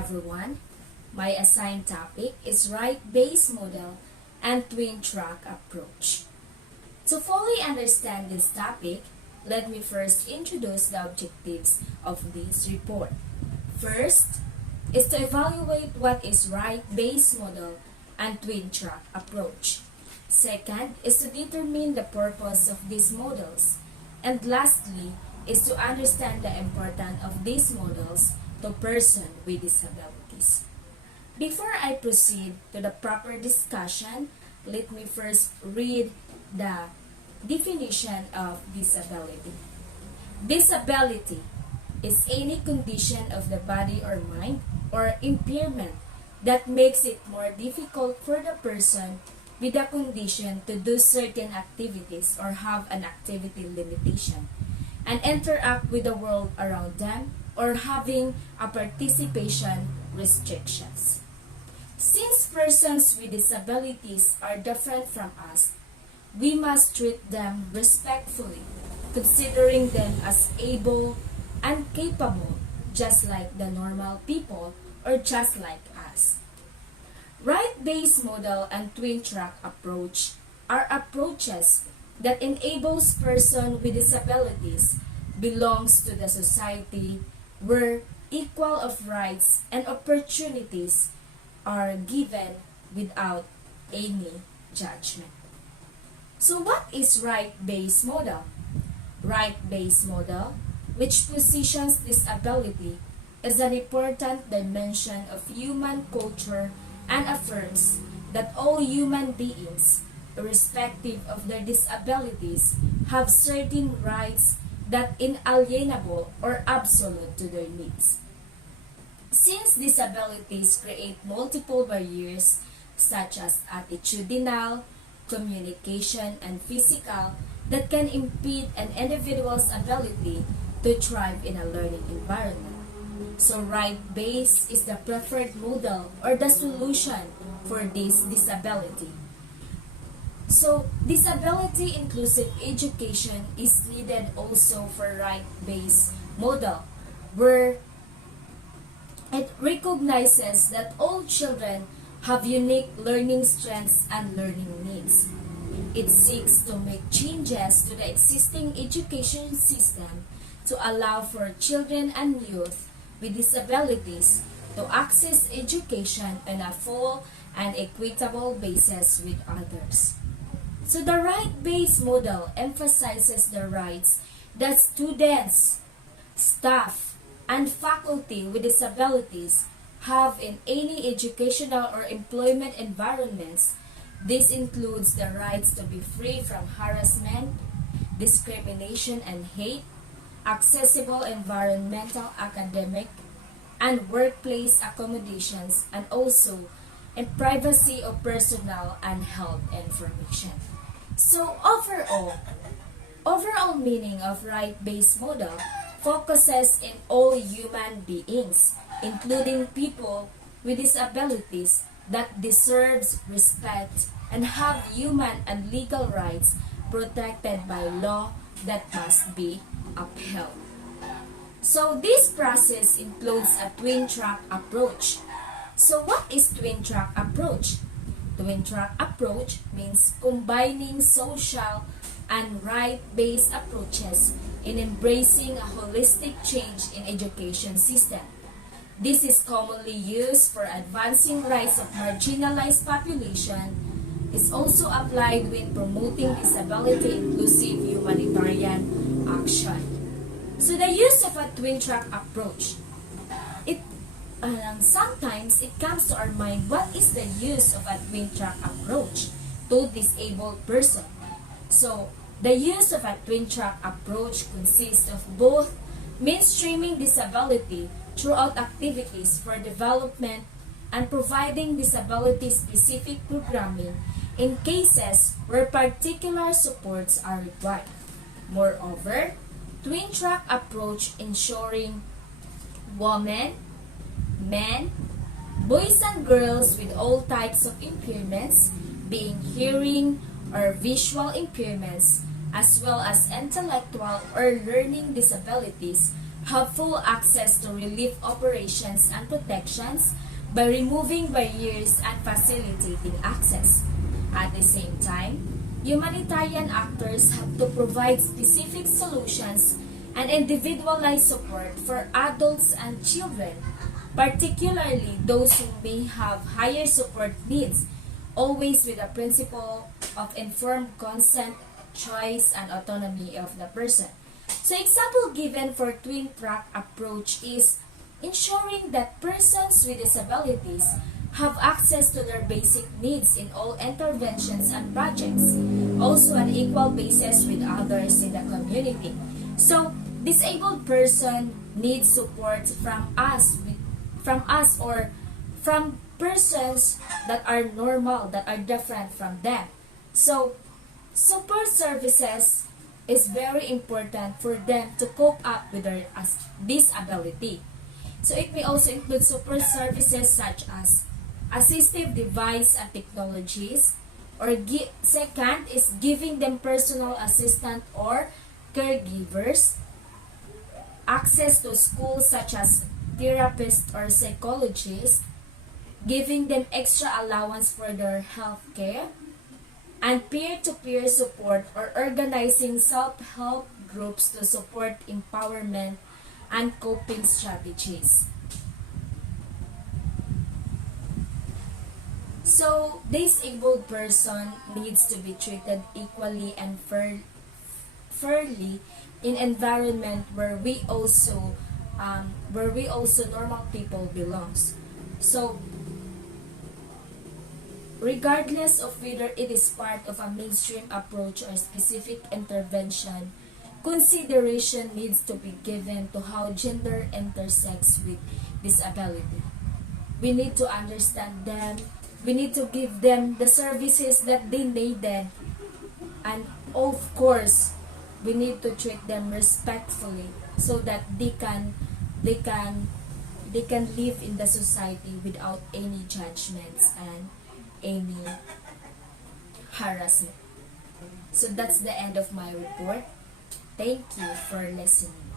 everyone. My assigned topic is right-based model and twin-track approach. To fully understand this topic, let me first introduce the objectives of this report. First is to evaluate what is right-based model and twin-track approach. Second is to determine the purpose of these models. And lastly is to understand the importance of these models to persons with disabilities. Before I proceed to the proper discussion, let me first read the definition of disability. Disability is any condition of the body or mind or impairment that makes it more difficult for the person with a condition to do certain activities or have an activity limitation and interact with the world around them or having a participation restrictions. Since persons with disabilities are different from us, we must treat them respectfully, considering them as able and capable, just like the normal people or just like us. Right-based model and twin-track approach are approaches that enables persons with disabilities belongs to the society where equal of rights and opportunities are given without any judgment. So what is right-based model? Right-based model, which positions disability as an important dimension of human culture and affirms that all human beings, irrespective of their disabilities, have certain rights that inalienable or absolute to their needs. Since disabilities create multiple barriers such as attitudinal, communication, and physical that can impede an individual's ability to thrive in a learning environment. So right-based is the preferred model or the solution for this disability. So disability inclusive education is needed also for right-based model, where it recognizes that all children have unique learning strengths and learning needs. It seeks to make changes to the existing education system to allow for children and youth with disabilities to access education on a full and equitable basis with others. So the right-based model emphasizes the rights that students, staff, and faculty with disabilities have in any educational or employment environments. This includes the rights to be free from harassment, discrimination, and hate, accessible environmental, academic, and workplace accommodations, and also in privacy of personal and health information. So overall meaning of right-based model focuses in all human beings, including people with disabilities that deserves respect and have human and legal rights protected by law that must be upheld. So this process includes a twin-track approach. So what is twin-track approach? Twin-track approach means combining social and right-based approaches in embracing a holistic change in education system. This is commonly used for advancing rights of marginalized population. It's also applied when promoting disability-inclusive humanitarian action. So the use of a twin-track approach, sometimes it comes to our mind, what is the use of a twin-track approach to disabled person? So the use of a twin-track approach consists of both mainstreaming disability throughout activities for development and providing disability-specific programming in cases where particular supports are required. Moreover, twin-track approach ensuring women, men, boys and girls with all types of impairments, being hearing or visual impairments, as well as intellectual or learning disabilities, have full access to relief operations and protections by removing barriers and facilitating access. At the same time, humanitarian actors have to provide specific solutions and individualized support for adults and children, particularly those who may have higher support needs, always with the principle of informed consent, choice, and autonomy of the person. So example given for twin track approach is ensuring that persons with disabilities have access to their basic needs in all interventions and projects, also an equal basis with others in the community. So disabled person needs support from us or from persons that are normal, that are different from them. So support services is very important for them to cope up with their disability. So it may also include support services such as assistive device and technologies, or second is giving them personal assistant or caregivers, access to schools such as therapists or psychologists, giving them extra allowance for their health care, and peer-to-peer support or organizing self-help groups to support empowerment and coping strategies. So, disabled person needs to be treated equally and fairly in environment where we also normal people belongs. So, regardless of whether it is part of a mainstream approach or specific intervention, consideration needs to be given to how gender intersects with disability. We need to understand them. We need to give them the services that they needed. And of course, we need to treat them respectfully so that they can live in the society without any judgments and any harassment. So that's the end of my report. Thank you for listening.